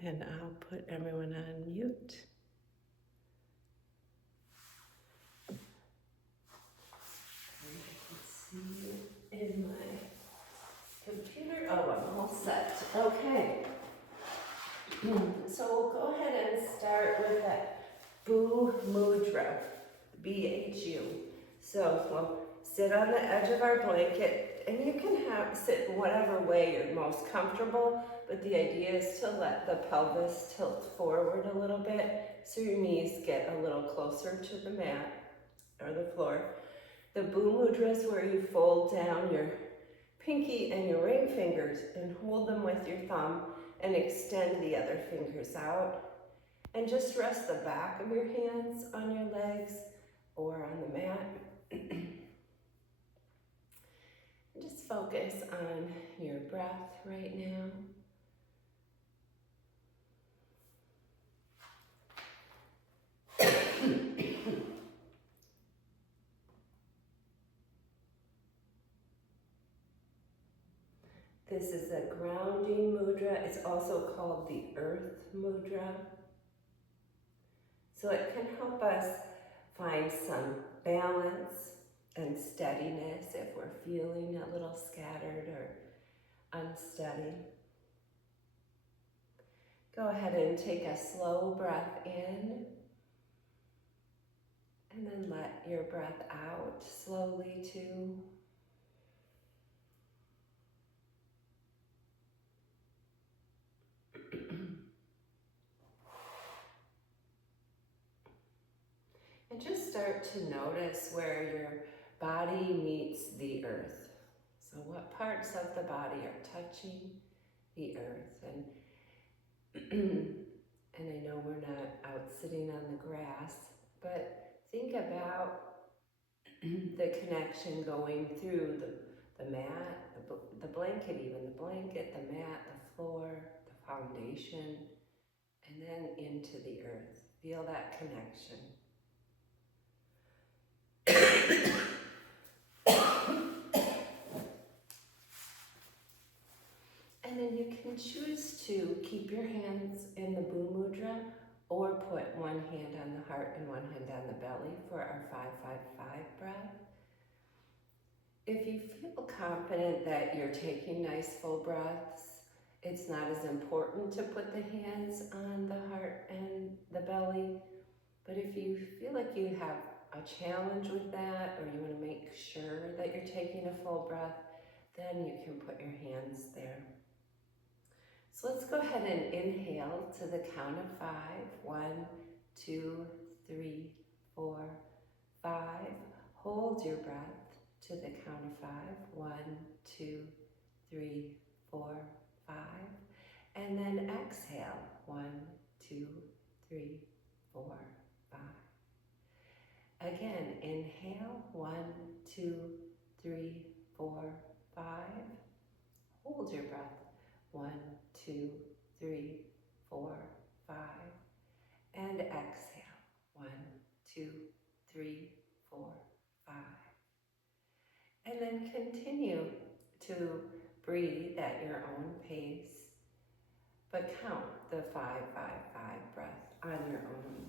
And I'll put everyone on mute. See it in my computer. Oh, I'm all set. Okay. So we'll go ahead and start with that Bhu Mudra, BHU. So we'll sit on the edge of our blanket, and you can sit whatever way you're most comfortable, but the idea is to let the pelvis tilt forward a little bit so your knees get a little closer to the mat or the floor. The Bhu Mudra is where you fold down your pinky and your ring fingers and hold them with your thumb and extend the other fingers out. And just rest the back of your hands on your legs or on the mat. And just focus on your breath right now. This is a grounding mudra. It's also called the earth mudra. So it can help us find some balance and steadiness if we're feeling a little scattered or unsteady. Go ahead and take a slow breath in, and then let your breath out slowly too. And just start to notice where your body meets the earth. So what parts of the body are touching the earth? And I know we're not out sitting on the grass, but think about the connection going through the mat, the blanket even, the blanket, the mat, the floor, the foundation, and then into the earth. Feel that connection. And then you can choose to keep your hands in the Bhu Mudra or put one hand on the heart and one hand on the belly for our 5-5-5 breath. If you feel confident that you're taking nice full breaths, it's not as important to put the hands on the heart and the belly. But if you feel like you have a challenge with that, or you want to make sure that you're taking a full breath, then you can put your hands there. So let's go ahead and inhale to the count of 5. 1, 2, 3, 4, 5. Hold your breath to the count of 5. 1, 2, 3, 4, 5. And then exhale. 1, 2, 3, 4, 5. Again, inhale. 1, 2, 3, 4, 5. Hold your breath. 1, 2, 3, 4, 5. And exhale. 1, 2, 3, 4, 5. And then continue to breathe at your own pace, but count the 5-5-5 breath on your own.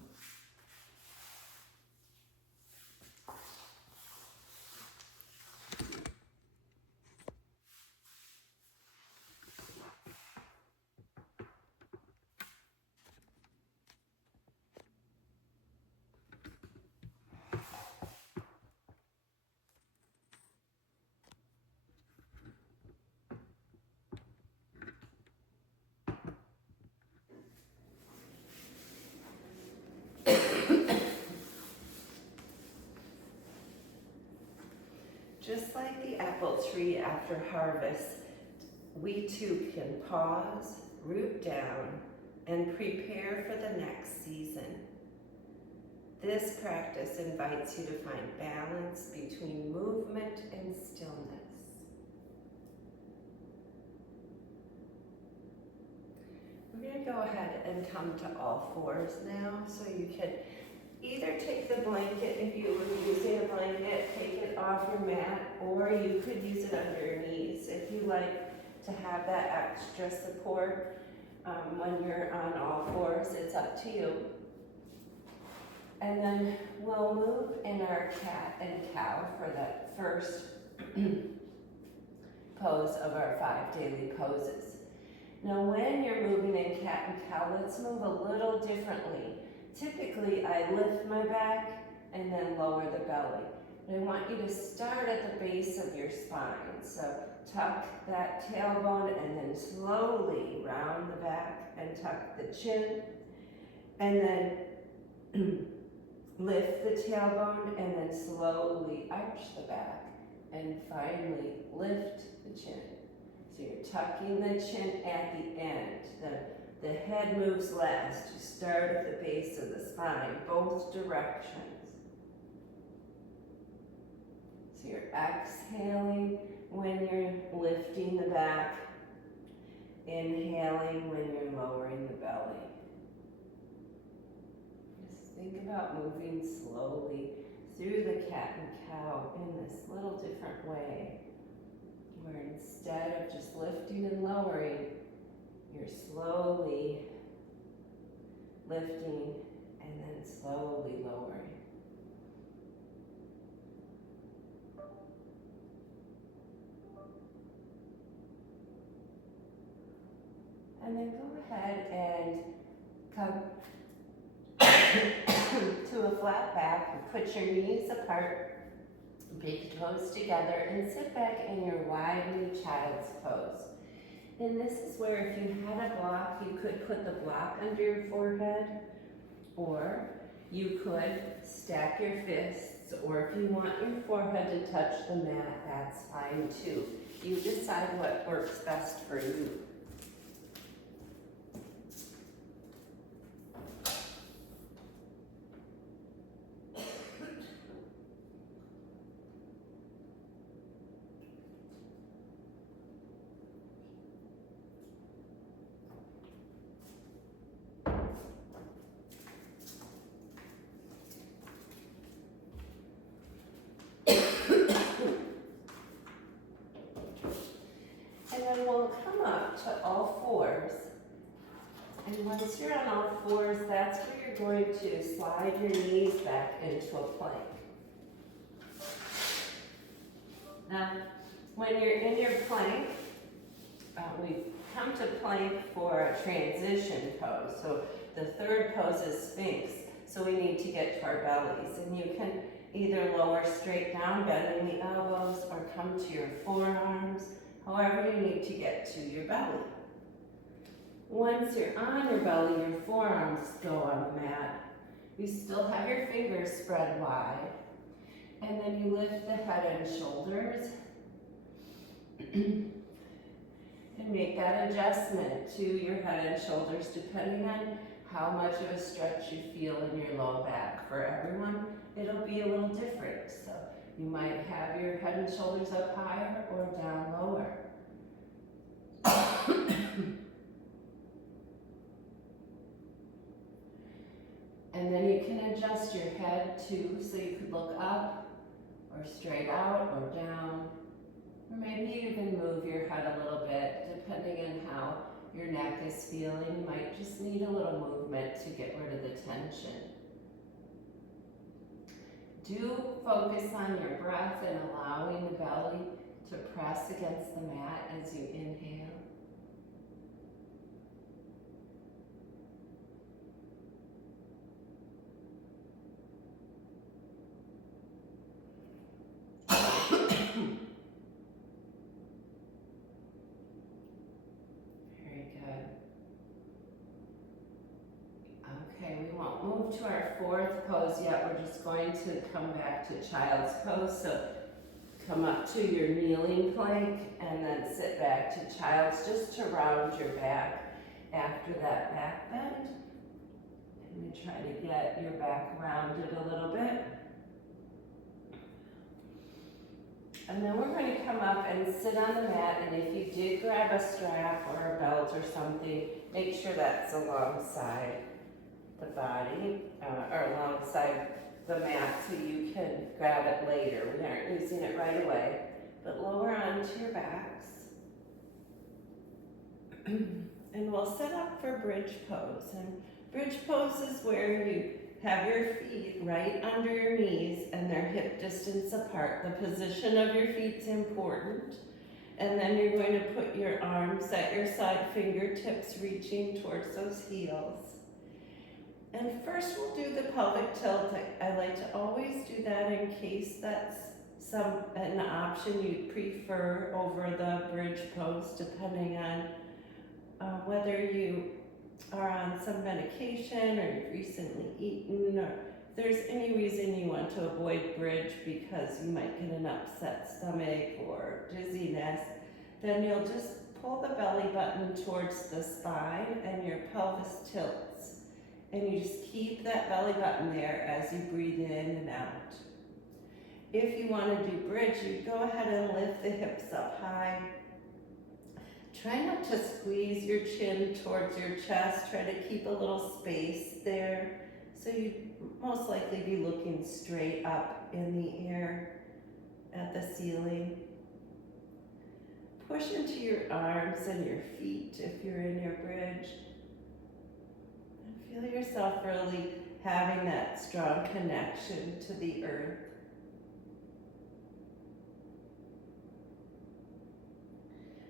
Just like the apple tree after harvest, we too can pause, root down, and prepare for the next season. This practice invites you to find balance between movement and stillness. We're going to go ahead and come to all fours now, so you can either take the blanket, if you were using a blanket, take it off your mat, or you could use it under your knees if you like to have that extra support. When you're on all fours, it's up to you. And then we'll move in our cat and cow for that first pose of our 5 daily poses. Now when you're moving in cat and cow, let's move a little differently. Typically, I lift my back and then lower the belly. But I want you to start at the base of your spine. So tuck that tailbone and then slowly round the back and tuck the chin. And then lift the tailbone and then slowly arch the back. And finally lift the chin. So you're tucking the chin at the end. The head moves last. You start at the base of the spine, both directions. So you're exhaling when you're lifting the back, inhaling when you're lowering the belly. Just think about moving slowly through the cat and cow in this little different way, where instead of just lifting and lowering, you're slowly lifting and then slowly lowering. And then go ahead and come to a flat back and put your knees apart, big toes together, and sit back in your wide-knee child's pose. And this is where if you had a block, you could put the block under your forehead, or you could stack your fists, or if you want your forehead to touch the mat, that's fine too. You decide what works best for you. And then we'll come up to all fours. And once you're on all fours, that's where you're going to slide your knees back into a plank. Now, when you're in your plank, we come to plank for a transition pose. So the third pose is Sphinx. So we need to get to our bellies. And you can either lower straight down, bending the elbows, or come to your forearms. However you need to get to your belly. Once you're on your belly, your forearms go on the mat. You still have your fingers spread wide. And then you lift the head and shoulders. And make that adjustment to your head and shoulders depending on how much of a stretch you feel in your low back. For everyone, it'll be a little different. So you might have your head and shoulders up higher or down lower. And then you can adjust your head too, so you could look up or straight out or down. Or maybe even move your head a little bit, depending on how your neck is feeling. You might just need a little movement to get rid of the tension. Do focus on your breath and allowing the belly to press against the mat as you inhale. Move to our fourth pose yet. We're just going to come back to child's pose. So come up to your kneeling plank and then sit back to child's just to round your back after that back bend. And try to get your back rounded a little bit. And then we're going to come up and sit on the mat, and if you did grab a strap or a belt or something, make sure that's alongside the body or alongside the mat so you can grab it later. We aren't using it right away, but lower onto your backs. And we'll set up for bridge pose. And bridge pose is where you have your feet right under your knees and they're hip distance apart. The position of your feet's important. And then you're going to put your arms at your side, fingertips reaching towards those heels. And first we'll do the pelvic tilt. I like to always do that in case that's an option you'd prefer over the bridge pose, depending on whether you are on some medication or you've recently eaten, or if there's any reason you want to avoid bridge because you might get an upset stomach or dizziness, then you'll just pull the belly button towards the spine and your pelvis tilts. And you just keep that belly button there as you breathe in and out. If you want to do bridge, you go ahead and lift the hips up high. Try not to squeeze your chin towards your chest. Try to keep a little space there. So you'd most likely be looking straight up in the air at the ceiling. Push into your arms and your feet if you're in your bridge. And feel yourself really having that strong connection to the earth.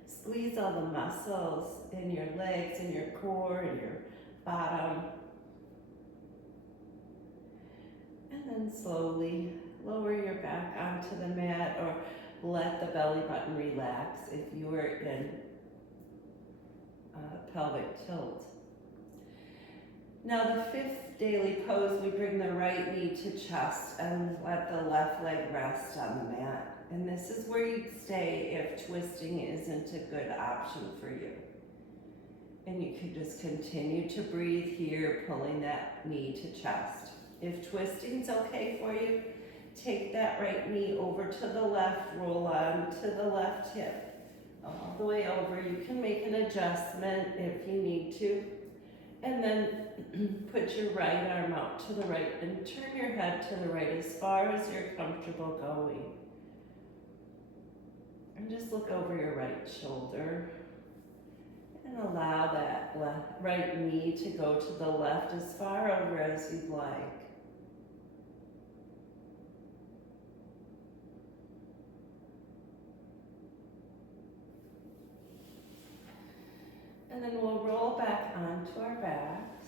Squeeze all the muscles in your legs, in your core, in your bottom. And then slowly lower your back onto the mat or let the belly button relax if you are in pelvic tilt. Now the fifth daily pose, we bring the right knee to chest and let the left leg rest on the mat. And this is where you'd stay if twisting isn't a good option for you. And you can just continue to breathe here, pulling that knee to chest. If twisting's okay for you, take that right knee over to the left, roll on to the left hip, all the way over. You can make an adjustment if you need to. And then put your right arm out to the right and turn your head to the right as far as you're comfortable going. And just look over your right shoulder and allow that right knee to go to the left as far over as you'd like. And then we'll roll back onto our backs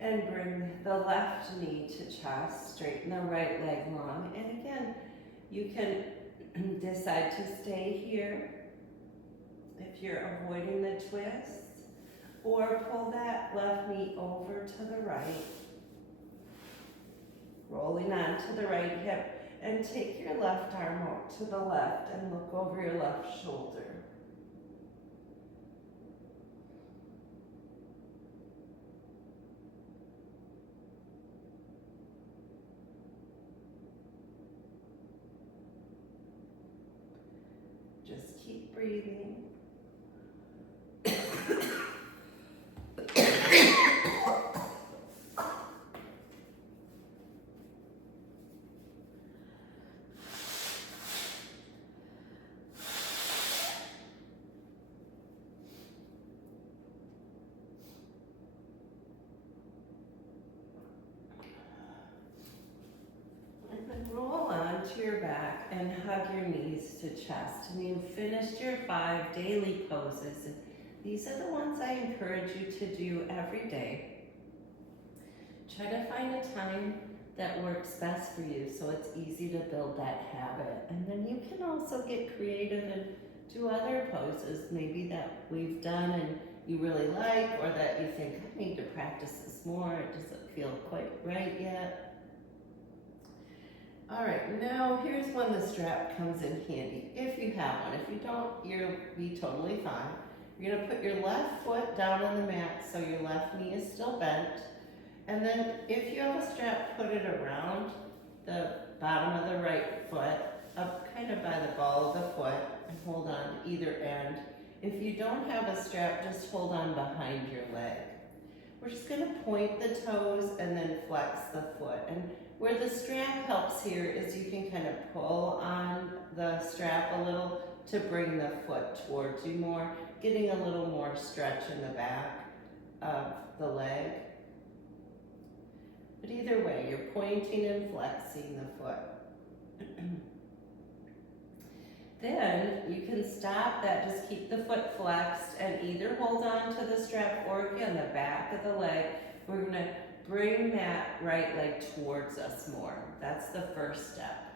and bring the left knee to chest, straighten the right leg long. And again, you can decide to stay here if you're avoiding the twists, or pull that left knee over to the right, rolling onto the right hip, and take your left arm out to the left and look over your left shoulder. Just keep breathing. Roll onto your back and hug your knees to chest. And you've finished your 5 daily poses. And these are the ones I encourage you to do every day. Try to find a time that works best for you so it's easy to build that habit. And then you can also get creative and do other poses maybe that we've done and you really like, or that you think, I need to practice this more, it doesn't feel quite right yet. All right, now here's when the strap comes in handy, if you have one. If you don't, you'll be totally fine. You're gonna put your left foot down on the mat so your left knee is still bent. And then if you have a strap, put it around the bottom of the right foot, up kind of by the ball of the foot, and hold on to either end. If you don't have a strap, just hold on behind your leg. We're just gonna point the toes and then flex the foot. And where the strap helps here is you can kind of pull on the strap a little to bring the foot towards you more, getting a little more stretch in the back of the leg. But either way, you're pointing and flexing the foot. Then you can stop that, just keep the foot flexed and either hold on to the strap or again the back of the leg. We're gonna bring that right leg towards us more. That's the first step.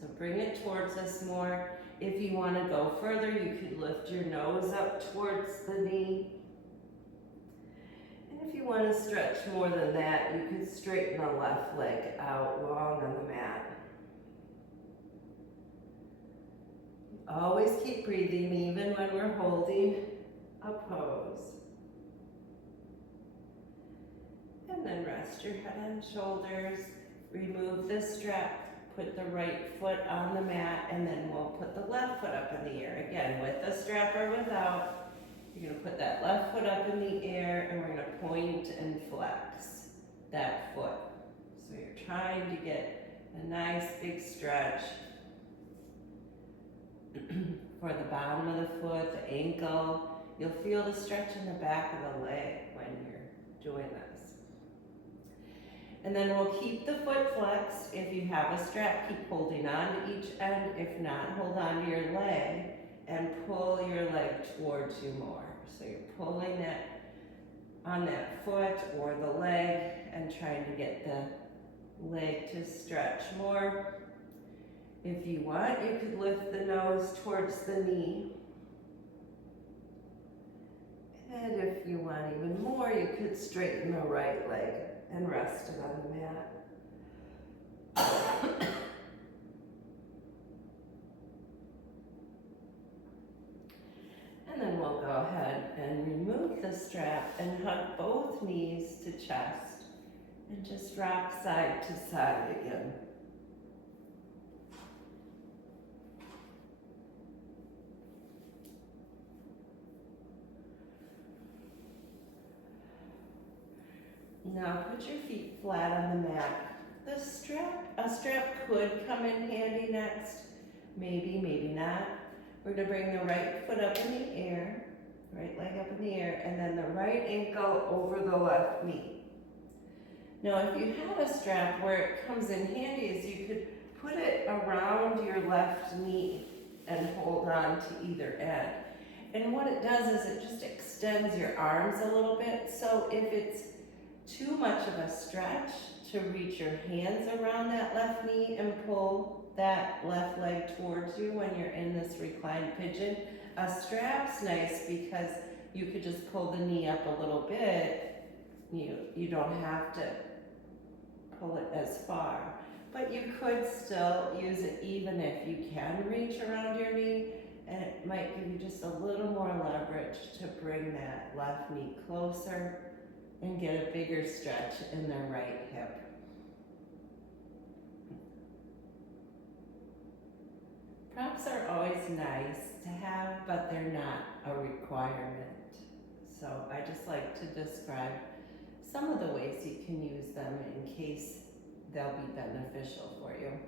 So bring it towards us more. If you wanna go further, you could lift your nose up towards the knee. And if you wanna stretch more than that, you could straighten the left leg out long on the mat. Always keep breathing even when we're holding a pose. And then rest your head and shoulders. Remove the strap, put the right foot on the mat, and then we'll put the left foot up in the air. Again, with the strap or without, you're gonna put that left foot up in the air and we're gonna point and flex that foot. So you're trying to get a nice big stretch for the bottom of the foot, the ankle. You'll feel the stretch in the back of the leg when you're doing this. And then we'll keep the foot flexed. If you have a strap, keep holding on to each end. If not, hold on to your leg and pull your leg towards you more. So you're pulling that on that foot or the leg and trying to get the leg to stretch more. If you want, you could lift the nose towards the knee. And if you want even more, you could straighten the right leg and rest it on the mat. And then we'll go ahead and remove the strap and hug both knees to chest and just rock side to side again. Now put your feet flat on the mat. A strap could come in handy next. Maybe, maybe not. We're gonna bring the right foot up in the air, right leg up in the air, and then the right ankle over the left knee. Now if you had a strap, where it comes in handy is you could put it around your left knee and hold on to either end. And what it does is it just extends your arms a little bit. So if it's too much of a stretch to reach your hands around that left knee and pull that left leg towards you when you're in this reclined pigeon, a strap's nice because you could just pull the knee up a little bit. You don't have to pull it as far, but you could still use it even if you can reach around your knee, and it might give you just a little more leverage to bring that left knee closer and get a bigger stretch in the right hip. Props are always nice to have, but they're not a requirement. So I just like to describe some of the ways you can use them in case they'll be beneficial for you.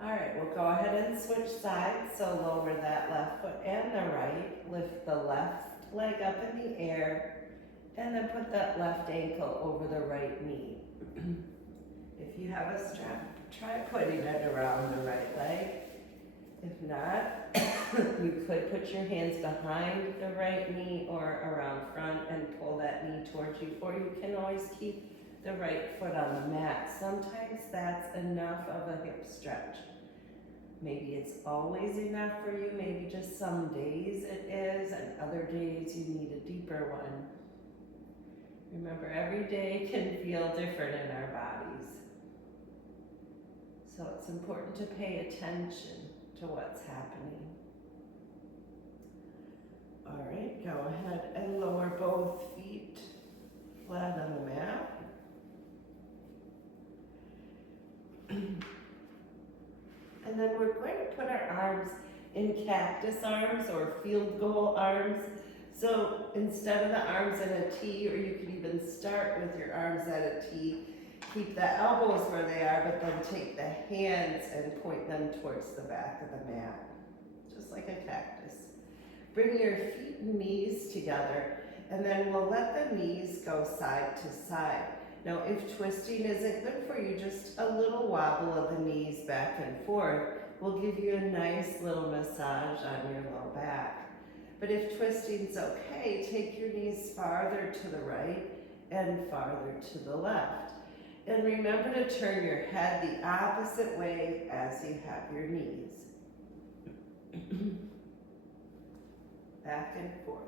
All right, we'll go ahead and switch sides. So lower that left foot and the right, lift the left leg up in the air, and then put that left ankle over the right knee. If you have a strap, try putting it around the right leg. If not, you could put your hands behind the right knee or around front and pull that knee towards you, or you can always keep the right foot on the mat. Sometimes that's enough of a hip stretch. Maybe it's always enough for you, maybe just some days it is, and other days you need a deeper one. Remember, every day can feel different in our bodies. So it's important to pay attention to what's happening. All right, go ahead and lower both feet flat on the mat. And then we're going to put our arms in cactus arms or field goal arms. So instead of the arms in a T, or you could even start with your arms at a T, keep the elbows where they are, but then take the hands and point them towards the back of the mat. just like a cactus. Bring your feet and knees together, and then we'll let the knees go side to side. Now, if twisting isn't good for you, just a little wobble of the knees back and forth will give you a nice little massage on your low back. But if twisting's okay, take your knees farther to the right and farther to the left. And remember to turn your head the opposite way as you have your knees. Back and forth.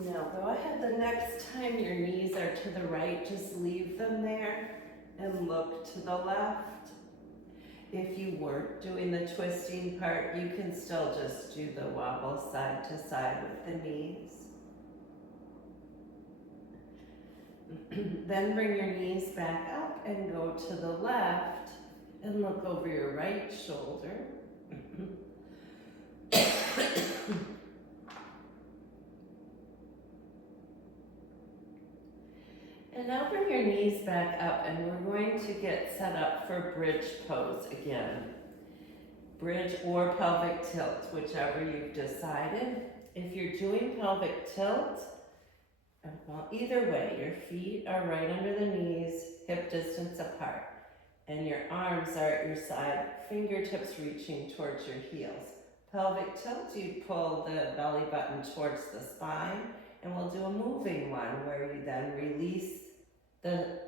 Now go ahead, the next time your knees are to the right, just leave them there and look to the left. If you weren't doing the twisting part, you can still just do the wobble side to side with the knees. Then bring your knees back up and go to the left and look over your right shoulder. And now bring your knees back up, and we're going to get set up for bridge pose again. Bridge or pelvic tilt, whichever you've decided. If you're doing pelvic tilt, well, either way, your feet are right under the knees, hip distance apart, and your arms are at your side, fingertips reaching towards your heels. Pelvic tilt, you pull the belly button towards the spine, and we'll do a moving one where you then release the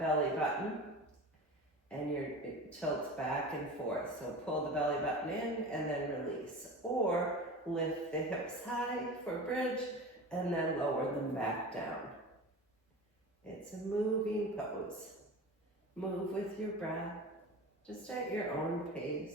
belly button and it tilts back and forth. So pull the belly button in and then release. Or lift the hips high for bridge and then lower them back down. It's a moving pose. Move with your breath, just at your own pace.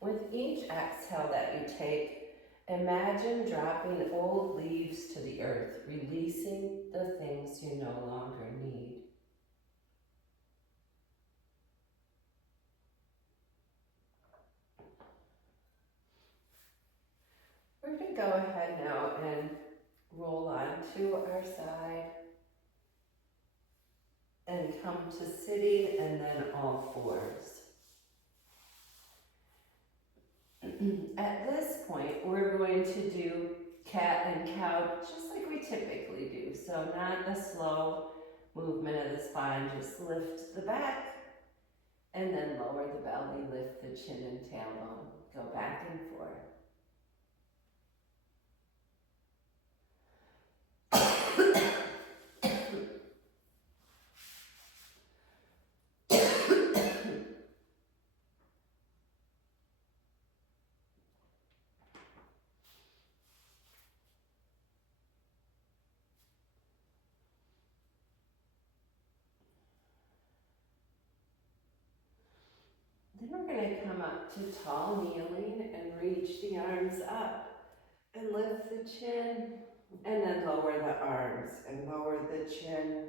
With each exhale that you take, imagine dropping old leaves to the earth, releasing the things you no longer need. We're going to go ahead now and roll onto our side and come to sitting and then all fours. At this point, we're going to do cat and cow just like we typically do. So not a slow movement of the spine, just lift the back and then lower the belly, lift the chin and tailbone. Go back and forth. Then we're going to come up to tall kneeling and reach the arms up and lift the chin and then lower the arms and lower the chin.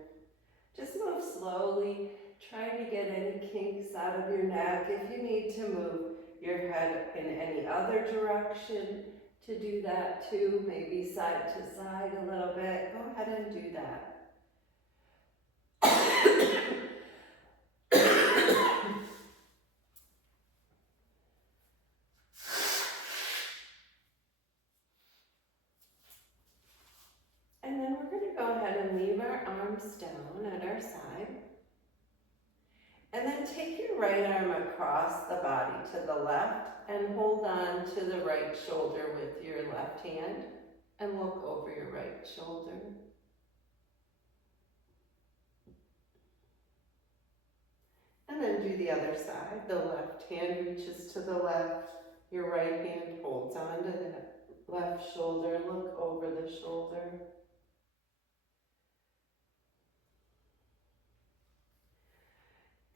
Just move slowly. Try to get any kinks out of your neck. If you need to move your head in any other direction to do that too, maybe side to side a little bit, go ahead and do that. And then we're going to go ahead and leave our arms down at our side. And then take your right arm across the body to the left and hold on to the right shoulder with your left hand and look over your right shoulder. And then do the other side. The left hand reaches to the left. Your right hand holds on to that left shoulder. Look over the shoulder.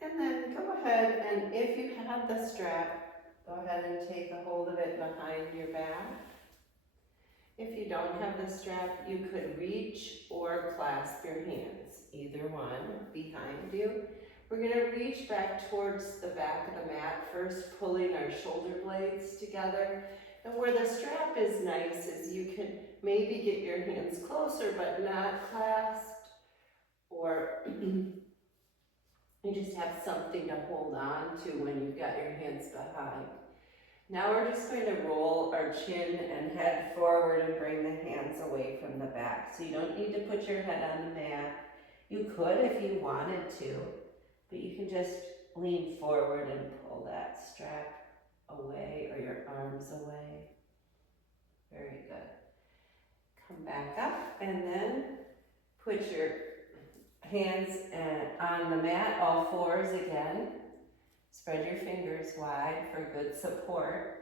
And then go ahead and if you have the strap, go ahead and take a hold of it behind your back. If you don't have the strap, you could reach or clasp your hands, either one, behind you. We're going to reach back towards the back of the mat, first pulling our shoulder blades together. And where the strap is nice is you can maybe get your hands closer but not clasped, or you just have something to hold on to when you've got your hands behind. Now we're just going to roll our chin and head forward and bring the hands away from the back. So you don't need to put your head on the mat. You could if you wanted to, but you can just lean forward and pull that strap away or your arms away. Very good. Come back up and then put your hands on the mat, all fours again. Spread your fingers wide for good support.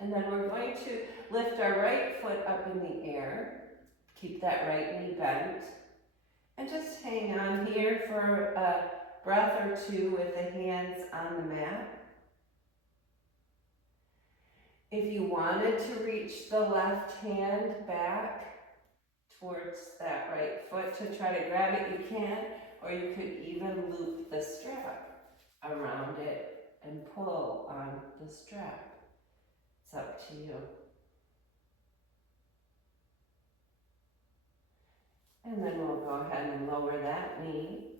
And then we're going to lift our right foot up in the air. Keep that right knee bent. And just hang on here for a breath or two with the hands on the mat. If you wanted to reach the left hand back towards that right foot to try to grab it, you can, or you could even loop the strap around it and pull on the strap. It's up to you. And then we'll go ahead and lower that knee.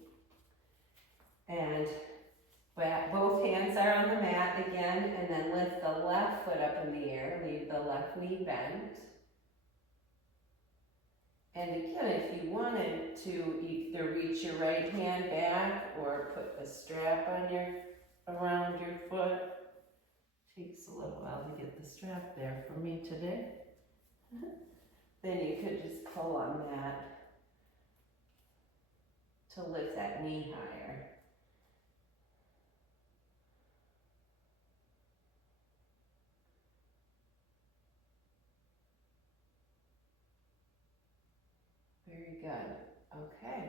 And both hands are on the mat again, and then lift the left foot up in the air, leave the left knee bent. And again, if you wanted to either reach your right hand back or put the strap on around your foot. Takes a little while to get the strap there for me today. Then you could just pull on that to lift that knee higher. Very good. Okay.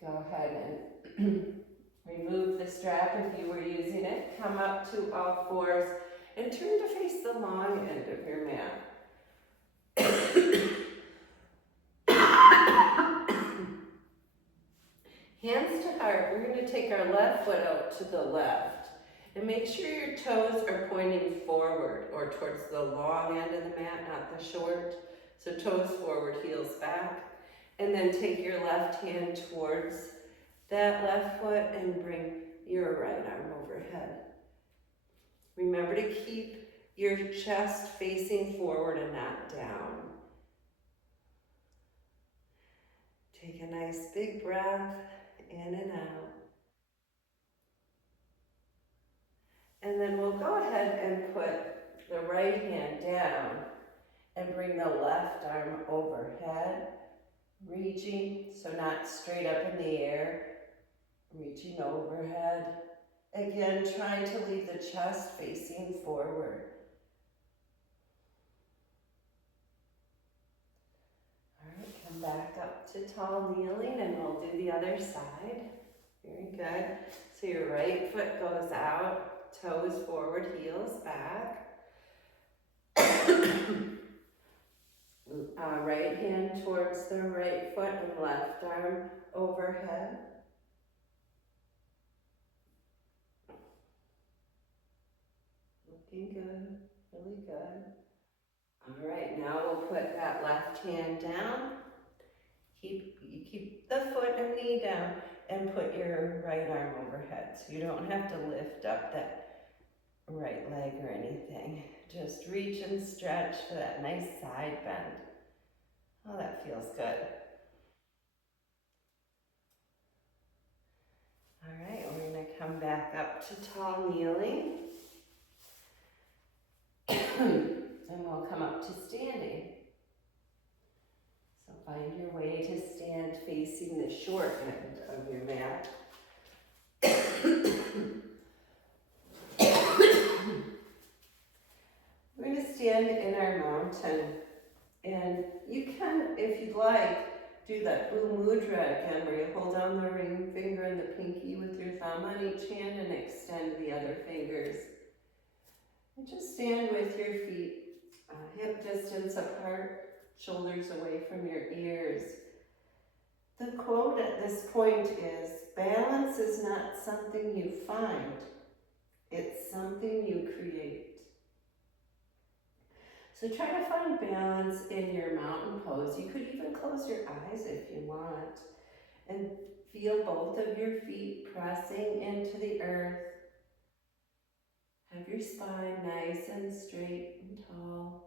Go ahead and remove the strap if you were using it. Come up to all fours and turn to face the long end of your mat. Hands to heart. We're going to take our left foot out to the left. And make sure your toes are pointing forward or towards the long end of the mat, not the short. So toes forward, heels back. And then take your left hand towards that left foot and bring your right arm overhead. Remember to keep your chest facing forward and not down. Take a nice big breath in and out. And then we'll go ahead and put the right hand down and bring the left arm overhead, reaching, so not straight up in the air, reaching overhead. Again, trying to leave the chest facing forward. All right, come back up to tall kneeling and we'll do the other side. Very good. So your right foot goes out, toes forward, heels back. Right hand towards the right foot and left arm overhead. Looking good, really good. All right, now we'll put that left hand down. Keep the foot and knee down and put your right arm overhead. So you don't have to lift up that right leg or anything. Just reach and stretch for that nice side bend. Oh, that feels good. come back up to tall kneeling. And we'll come up to standing. So find your way to stand facing the short end of your mat. We're going to stand in our mountain. And you can, if you'd like, do that Bhu Mudra again, where you hold down the ring finger and the pinky with your thumb on each hand and extend the other fingers. And just stand with your feet hip distance apart, shoulders away from your ears. The quote at this point is, balance is not something you find, it's something you create. So try to find balance in your mountain pose. You could even close your eyes if you want. And feel both of your feet pressing into the earth. Have your spine nice and straight and tall.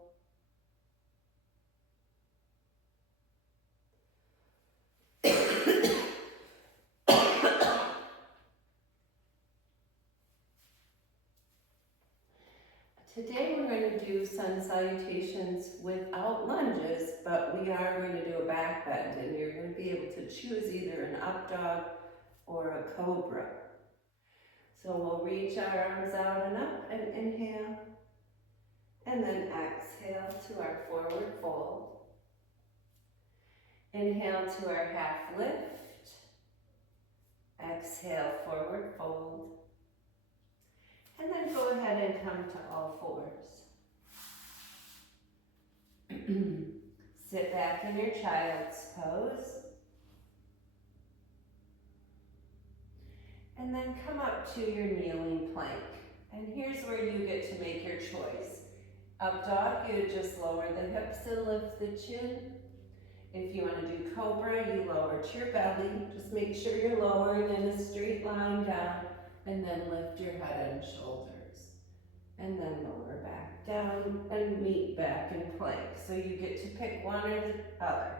Today we're going to do sun salutations without lunges, but we are going to do a back bend, and you're going to be able to choose either an up dog or a cobra. So we'll reach our arms out and up and inhale, and then exhale to our forward fold. Inhale to our half lift, exhale forward fold. And then go ahead and come to all fours. Sit back in your child's pose. And then come up to your kneeling plank. And here's where you get to make your choice. Up dog, you just lower the hips and lift the chin. If you want to do cobra, you lower to your belly. Just make sure you're lowering in a straight line down. And then lift your head and shoulders. And then lower back down and meet back in plank. So you get to pick one or the other.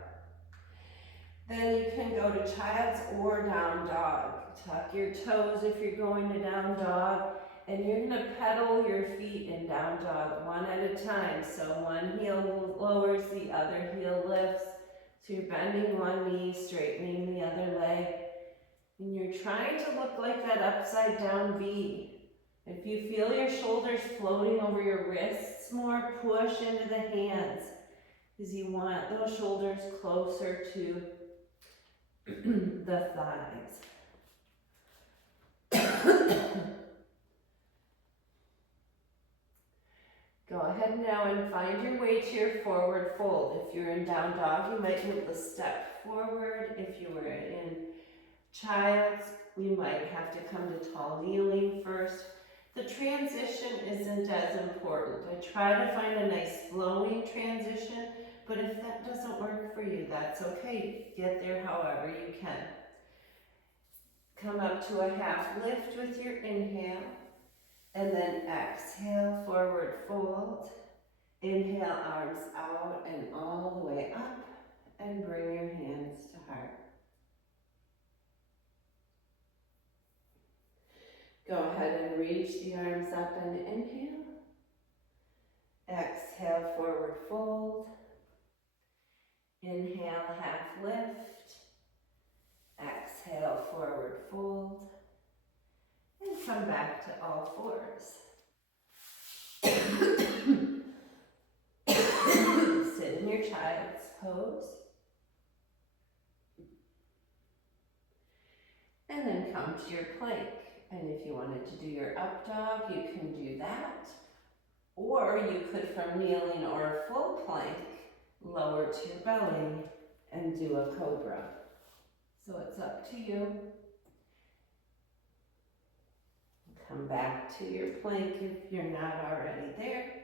Then you can go to child's or down dog. Tuck your toes if you're going to down dog. And you're going to pedal your feet in down dog one at a time. So one heel lowers, the other heel lifts. So you're bending one knee, straightening the other leg. And you're trying to look like that upside down V. If you feel your shoulders floating over your wrists more, push into the hands, because you want those shoulders closer to the thighs. Go ahead now and find your way to your forward fold. If you're in down dog, you might be able to step forward. If you were in child's, you might have to come to tall kneeling first. The transition isn't as important. I try to find a nice flowing transition, but if that doesn't work for you, that's okay. Get there however you can. Come up to a half lift with your inhale, and then exhale, forward fold. Inhale, arms out and all the way up, and bring your hands to heart. Go ahead and reach the arms up and inhale. Exhale, forward fold. Inhale, half lift. Exhale, forward fold. And come back to all fours. Sit in your child's pose. And then come to your plank. And if you wanted to do your up dog, you can do that. Or you could, from kneeling or a full plank, lower to your belly and do a cobra. So it's up to you. Come back to your plank if you're not already there.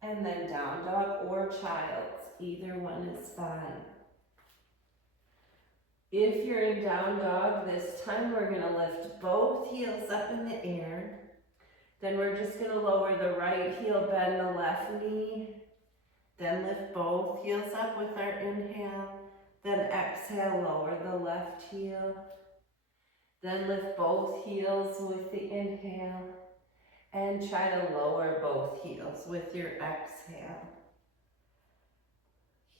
And then down dog or child's, either one is fine. If you're in down dog, this time we're going to lift both heels up in the air. Then we're just going to lower the right heel, bend the left knee. Then lift both heels up with our inhale. Then exhale, lower the left heel. Then lift both heels with the inhale and try to lower both heels with your exhale.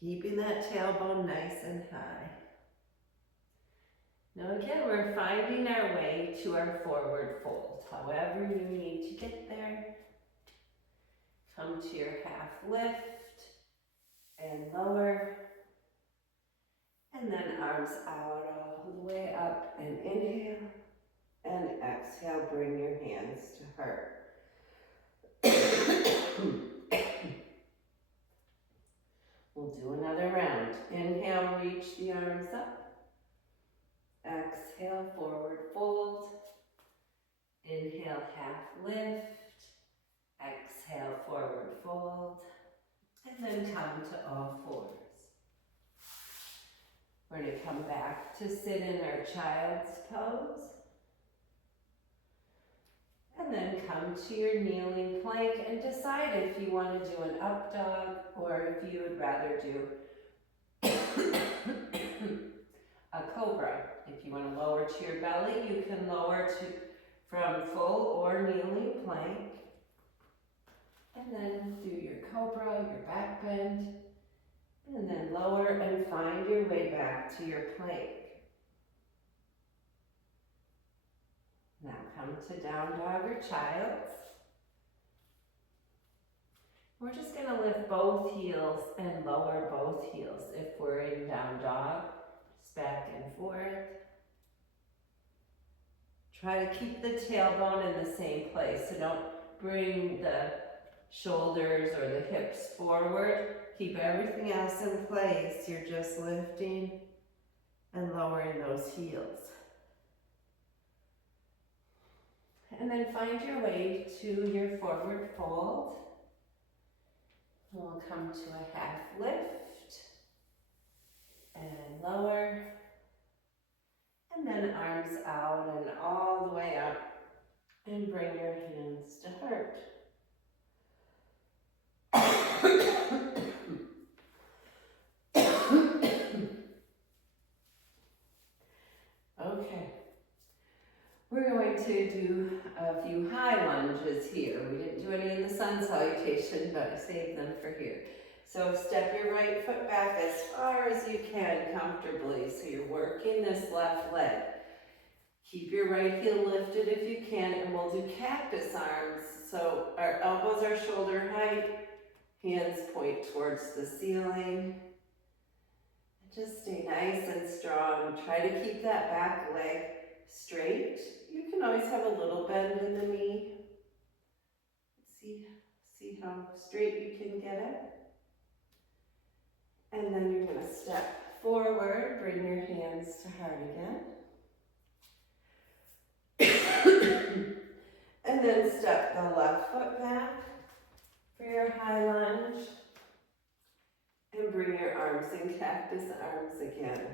Keeping that tailbone nice and high. Now again, we're finding our way to our forward fold. However you need to get there. Come to your half lift and lower. And then arms out all the way up and inhale. And exhale, bring your hands to heart. We'll do another round. Inhale, reach the arms up. Exhale, forward fold. Inhale, half lift. Exhale, forward fold. And then come to all fours. We're going to come back to sit in our child's pose. And then come to your kneeling plank and decide if you want to do an up dog or if you would rather do a cobra. If you want to lower to your belly, you can lower from full or kneeling plank. And then do your cobra, your back bend. And then lower and find your way back to your plank. Now come to down dog or child's. We're just going to lift both heels and lower both heels. If we're in down dog, just back and forth. Try to keep the tailbone in the same place, so don't bring the shoulders or the hips forward. Keep everything else in place. You're just lifting and lowering those heels. And then find your way to your forward fold. We'll come to a half lift and lower. And then arms out and all the way up. And bring your hands to heart. Okay. We're going to do a few high lunges here. We didn't do any in the sun salutation, but I saved them for here. So step your right foot back as far as you can comfortably. So you're working this left leg. Keep your right heel lifted if you can, and we'll do cactus arms. So our elbows are shoulder height, hands point towards the ceiling. Just stay nice and strong. Try to keep that back leg straight. You can always have a little bend in the knee. See how straight you can get it. And then you're going to step forward, bring your hands to heart again. And then step the left foot back for your high lunge. And bring your arms in cactus arms again.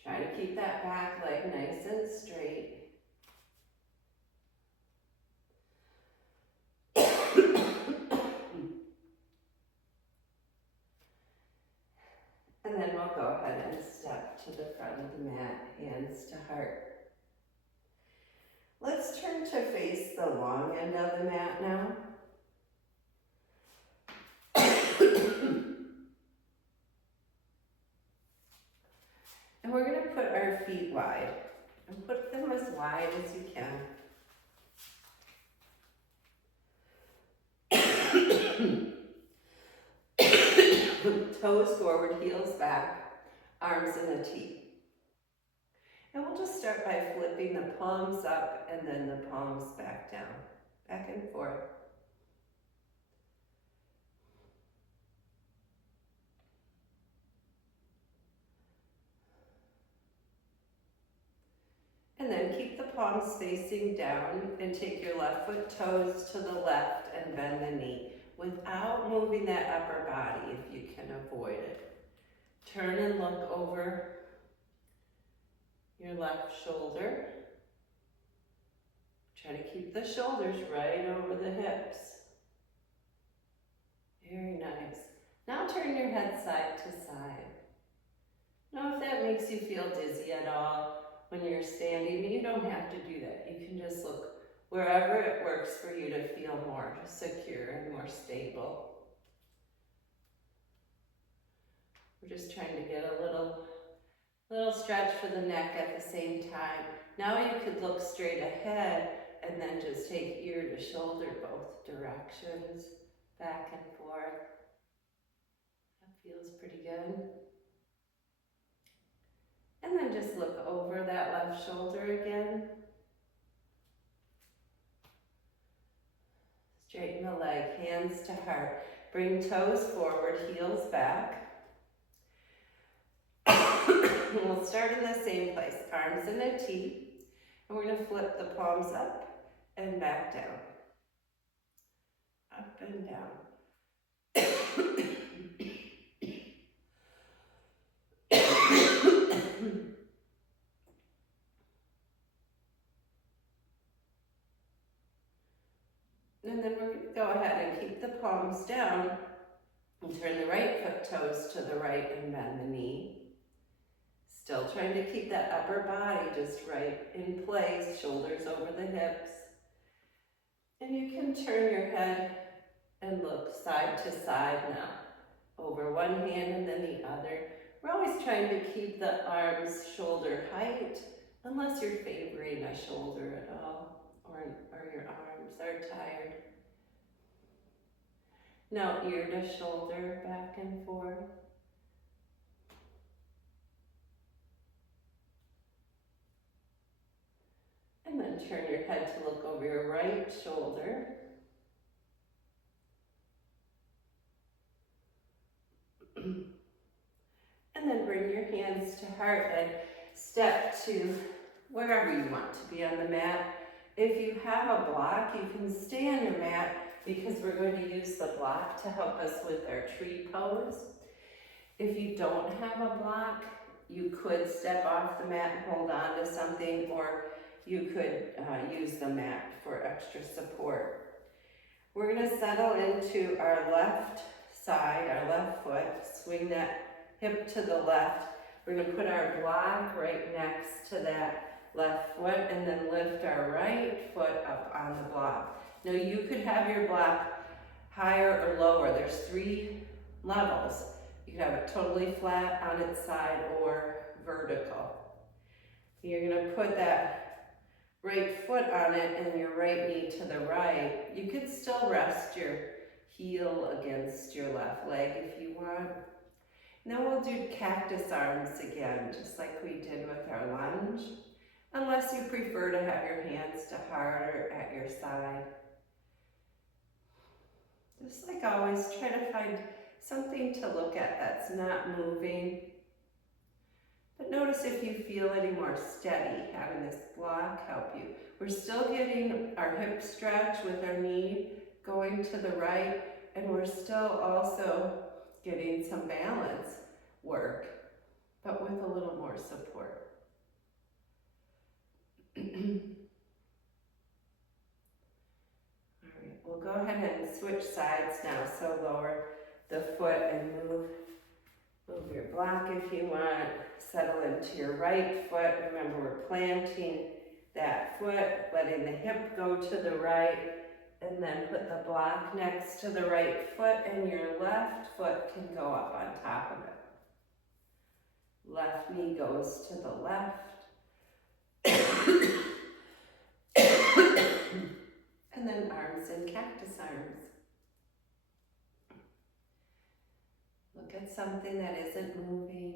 Try to keep that back leg nice and straight. And then we'll go ahead and step to the front of the mat, hands to heart. Let's turn to face the long end of the mat now. And we're going to put our feet wide. And put them as wide as you can. Toes forward, heels back, arms in a T. And we'll just start by flipping the palms up and then the palms back down, back and forth. And then keep the palms facing down and take your left foot toes to the left and bend the knee without moving that upper body if you can avoid it. Turn and look over your left shoulder. Try to keep the shoulders right over the hips. Very Now turn your head side to side. Now if that makes you feel dizzy at all when you're standing, you don't have to do that. You can just look wherever it works for you to feel more secure and more stable. We're just trying to get a little stretch for the neck at the same time. Now you could look straight ahead and then just take ear to shoulder both directions, back and forth. That feels pretty good. And then just look over that left shoulder again. Straighten the leg, hands to heart. Bring toes forward, heels back. We'll start in the same place, arms in a T. And we're gonna flip the palms up and back down. Up and down. And then we're going to go ahead and keep the palms down and turn the right foot toes to the right and bend the knee. Still trying to keep that upper body just right in place, shoulders over the hips. And you can turn your head and look side to side now. Over one hand and then the other. We're always trying to keep the arms shoulder height, unless you're favoring a shoulder at all, or your arms are tired. Now ear to shoulder, back and forth. And then turn your head to look over your right shoulder. And then bring your hands to heart and step to wherever you want to be on the mat. If you have a block, you can stay on your mat because we're going to use the block to help us with our tree pose. If you don't have a block, you could step off the mat and hold on to something, or you could use the mat for extra support. We're going to settle into our left side, our left foot, swing that hip to the left. We're going to put our block right next to that left foot and then lift our right foot up on the block. Now you could have your block higher or lower. There's 3 levels. You could have it totally flat on its side or vertical. You're going to put that right foot on it and your right knee to the right. You could still rest your heel against your left leg if you want. Now we'll do cactus arms again, just like we did with our lunge, unless you prefer to have your hands to heart or at your side. Just like always, try to find something to look at that's not moving. But notice if you feel any more steady, having this block help you. We're still getting our hip stretch with our knee going to the right, and we're still also getting some balance work, but with a little more support. All right, we'll go ahead and switch sides now. So lower the foot and move your block if you want. Settle into your right foot. Remember, we're planting that foot, letting the hip go to the right, and then put the block next to the right foot, and your left foot can go up on top of it. Left knee goes to the left. And then arms in cactus arms. Look at something that isn't moving.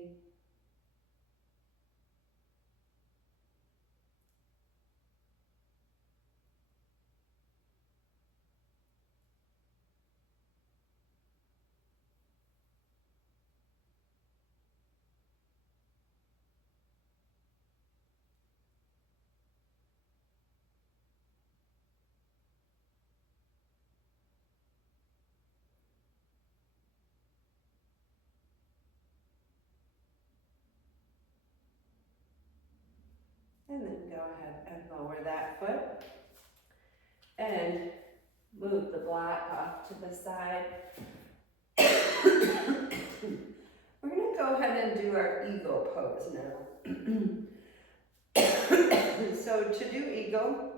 And then go ahead and lower that foot and move the block off to the side. our eagle pose now. So to do eagle,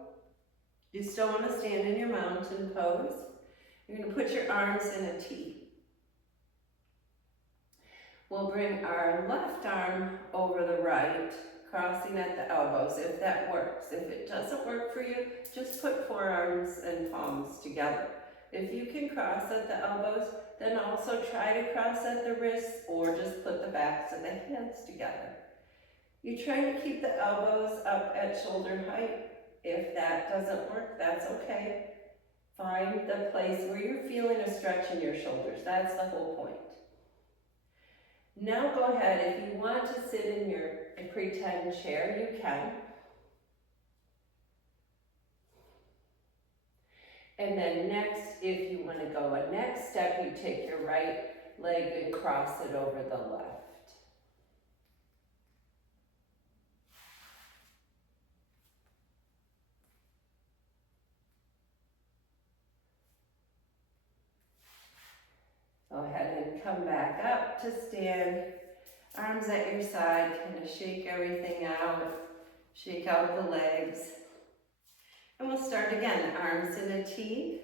you still want to stand in your mountain pose. You're going to put your arms in a T. We'll bring our left arm over the right, crossing at the elbows if that works. If it doesn't work for you, just put forearms and palms together. If you can cross at the elbows, then also try to cross at the wrists or just put the backs of the hands together. You try to keep the elbows up at shoulder height. If that doesn't work, that's okay. Find the place where you're feeling a stretch in your shoulders. That's the whole point. Now go ahead, if you want to sit in your pretend chair, you can. And then next, if you want to go a next step, you take your right leg and cross it over the left. Go ahead and come back up to stand. Arms at your side, kind of shake everything out. Shake out the legs. And we'll start again, arms in a T.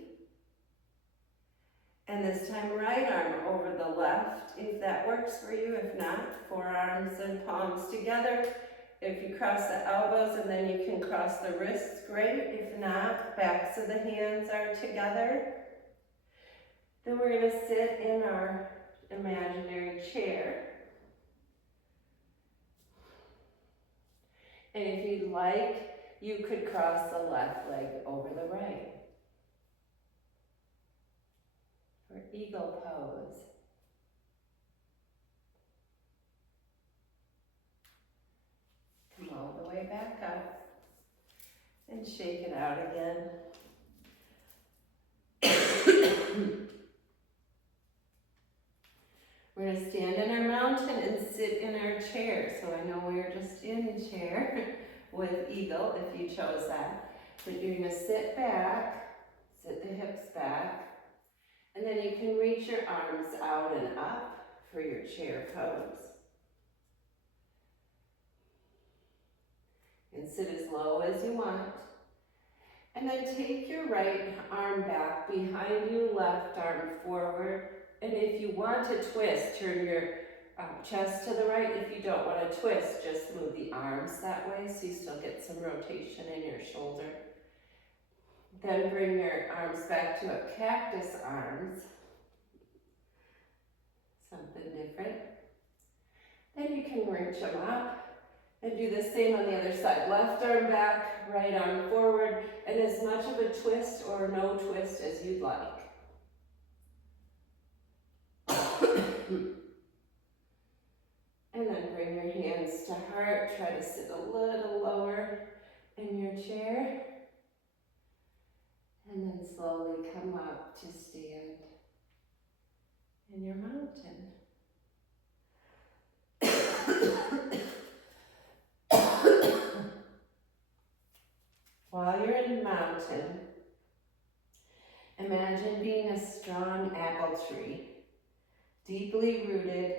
And this time right arm over the left, if that works for you. If not, forearms and palms together. If you cross the elbows and then you can cross the wrists, great. If not, backs of the hands are together. Then we're going to sit in our imaginary chair. And if you'd like, you could cross the left leg over the right. For eagle pose. Come all the way back up and shake it out again. We're going to stand in our mountain and sit in our chair. So I know we're just in chair with eagle if you chose that. But you're going to sit back, sit the hips back, and then you can reach your arms out and up for your chair pose. And sit as low as you want. And then take your right arm back behind you, left arm forward. And if you want to twist, turn your chest to the right. If you don't want to twist, just move the arms that way so you still get some rotation in your shoulder. Then bring your arms back to a cactus arms. Something different. Then you can reach them up and do the same on the other side. Left arm back, right arm forward, and as much of a twist or no twist as you'd like. And then bring your hands to heart. Try to sit a little lower in your chair. And then slowly come up to stand in your mountain. While you're in mountain, imagine being a strong apple tree, deeply rooted,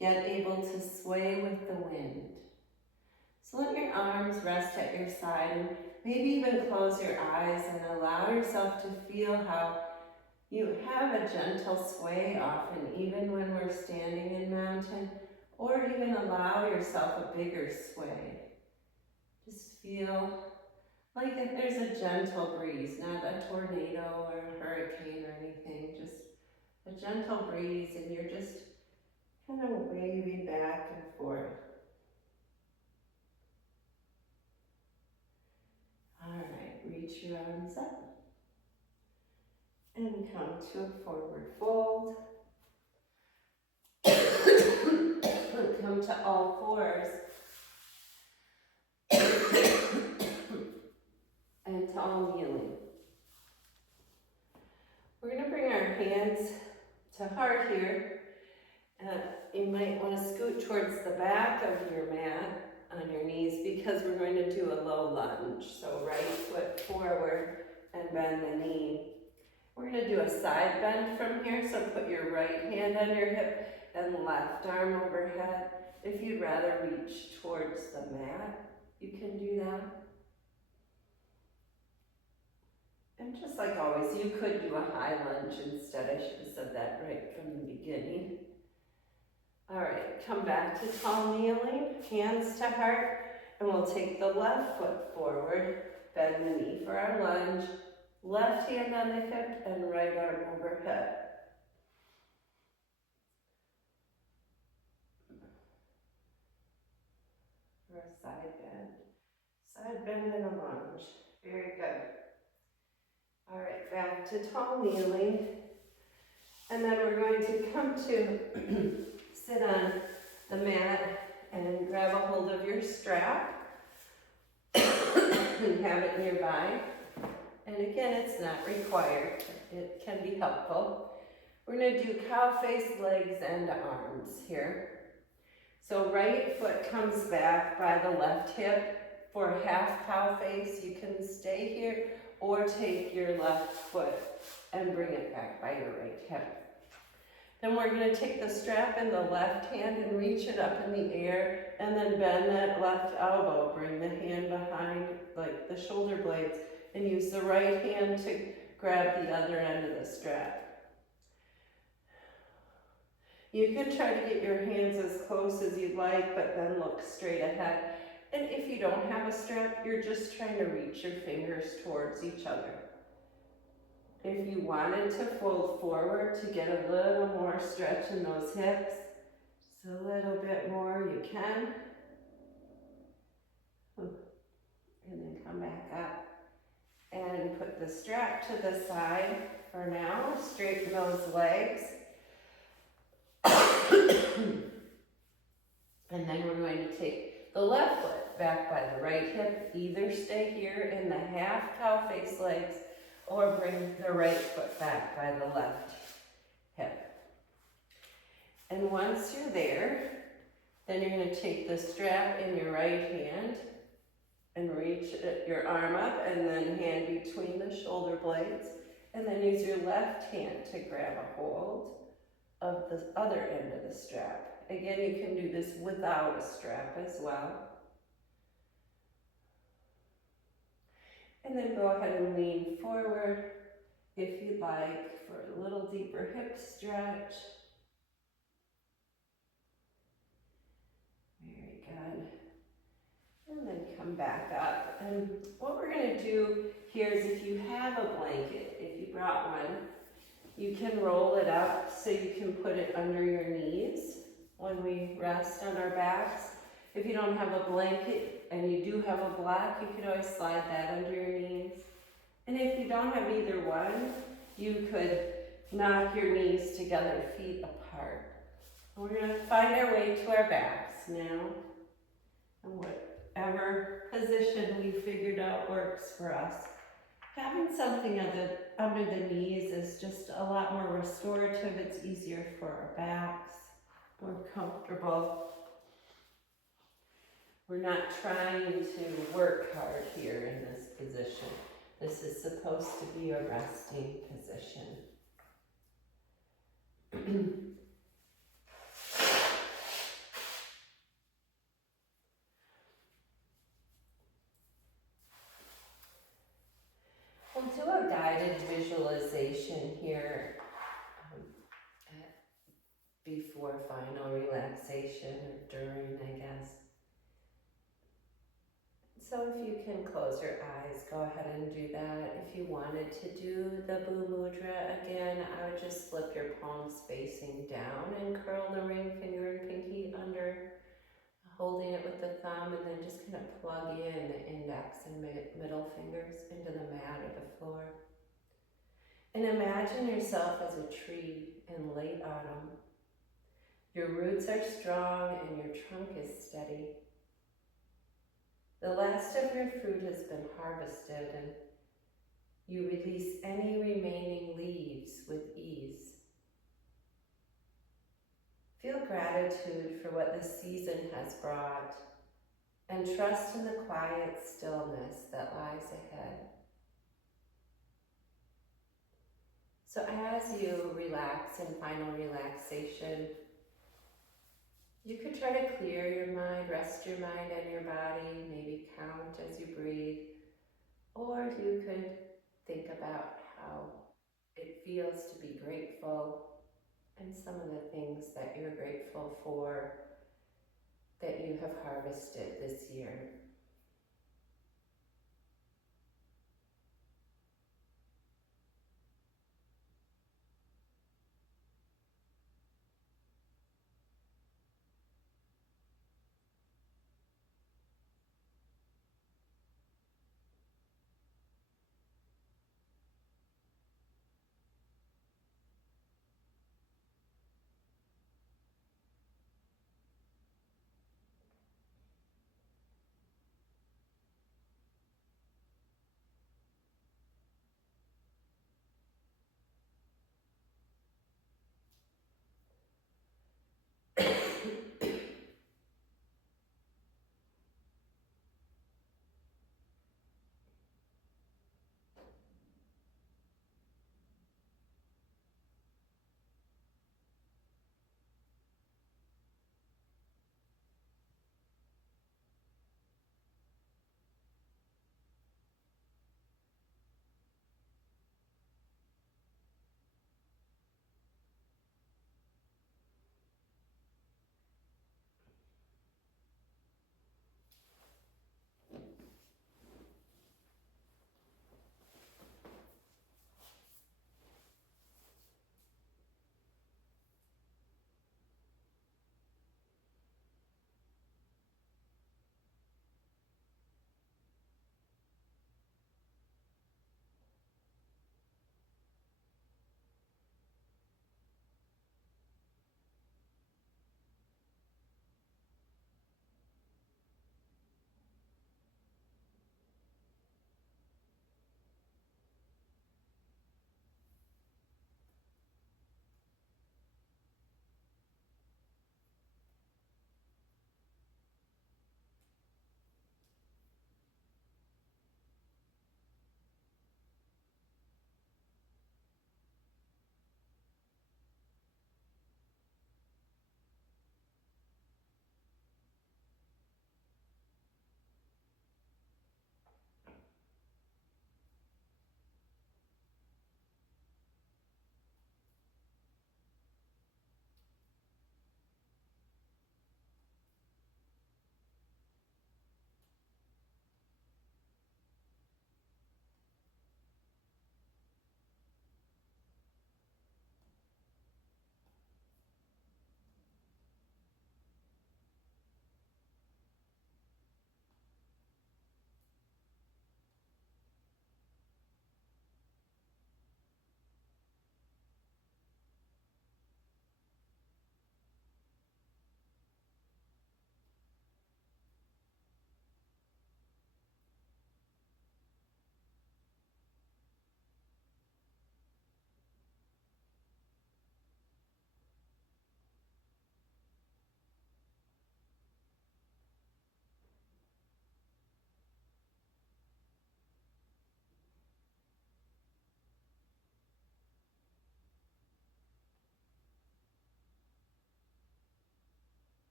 yet able to sway with the wind. So let your arms rest at your side and maybe even close your eyes and allow yourself to feel how you have a gentle sway often, even when we're standing in mountain, or even allow yourself a bigger sway. Just feel like if there's a gentle breeze, not a tornado or a hurricane or anything, just a gentle breeze, and you're just kind of waving back and forth. All right, reach your arms up and come to a forward fold. Come to all fours. And to all kneeling. We're going to bring our hands to heart here. You might want to scoot towards the back of your mat on your knees because we're going to do a low lunge. So right foot forward and bend the knee. We're going to do a side bend from here. So put your right hand on your hip and left arm overhead. If you'd rather reach towards the mat, you can do that. And just like always, you could do a high lunge instead. I should have said that right from the beginning. All right, come back to tall kneeling, hands to heart, and we'll take the left foot forward, bend the knee for our lunge, left hand on the hip and right arm overhead. For a side bend and a lunge. Very good. All right, back to tall kneeling. And then we're going to come to sit on the mat and grab a hold of your strap and have it nearby. And again, it's not required. It can be helpful. We're going to do cow face, legs, and arms here. So right foot comes back by the left hip. For a half cow face, you can stay here or take your left foot and bring it back by your right hip. Then we're going to take the strap in the left hand and reach it up in the air and then bend that left elbow. Bring the hand behind like the shoulder blades and use the right hand to grab the other end of the strap. You can try to get your hands as close as you'd like, but then look straight ahead. And if you don't have a strap, you're just trying to reach your fingers towards each other. If you wanted to fold forward to get a little more stretch in those hips, just a little bit more, you can. And then come back up and put the strap to the side for now. Straighten those legs. And then we're going to take the left foot back by the right hip. Either stay here in the half cow face legs or bring the right foot back by the left hip. And once you're there, then you're going to take the strap in your right hand and reach your arm up and then hand between the shoulder blades. And then use your left hand to grab a hold of the other end of the strap. Again, you can do this without a strap as well. And then go ahead and lean forward if you'd like for a little deeper hip stretch. Very good. And then come back up. And what we're going to do here is if you have a blanket, if you brought one, you can roll it up so you can put it under your knees when we rest on our backs. If you don't have a blanket and you do have a block, you can always slide that under your knees. And if you don't have either one, you could knock your knees together, feet apart. We're going to find our way to our backs now. And whatever position we figured out works for us. Having something under the knees is just a lot more restorative. It's easier for our backs, more comfortable. We're not trying to work hard here in this position. This is supposed to be a resting position. We'll do a guided visualization here before final relaxation or during, I guess. So if you can close your eyes, go ahead and do that. If you wanted to do the Bhu Mudra again, I would just flip your palms facing down and curl the ring finger and pinky under, holding it with the thumb, and then just kind of plug in the index and middle fingers into the mat or the floor. And imagine yourself as a tree in late autumn. Your roots are strong and your trunk is steady. The last of your fruit has been harvested and you release any remaining leaves with ease. Feel gratitude for what the season has brought and trust in the quiet stillness that lies ahead. So as you relax in final relaxation, You could try to clear your mind, rest your mind and your body, maybe count as you breathe, or you could think about how it feels to be grateful and some of the things that you're grateful for that you have harvested this year.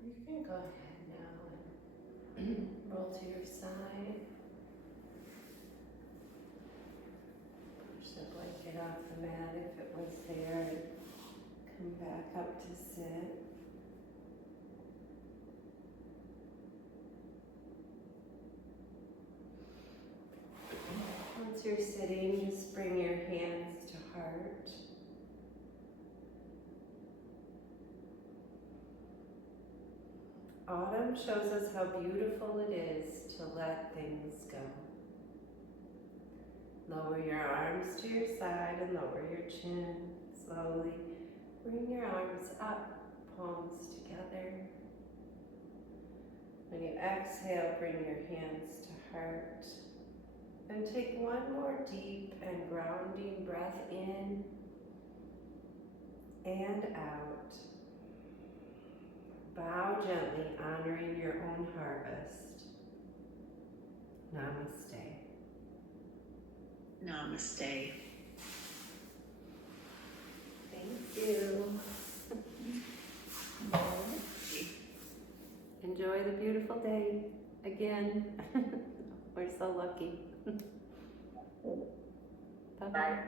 You can go ahead now and roll to your side. Push the blanket off the mat if it was there and come back up to sit. Once you're sitting, just bring your hands to heart. Autumn shows us how beautiful it is to let things go. Lower your arms to your side and lower your chin. Slowly bring your arms up, palms together. When you exhale, bring your hands to heart. And take one more deep and grounding breath in and out. Bow gently, honoring your own harvest. Namaste. Namaste. Thank you. Enjoy the beautiful day again. We're so lucky. Bye-bye.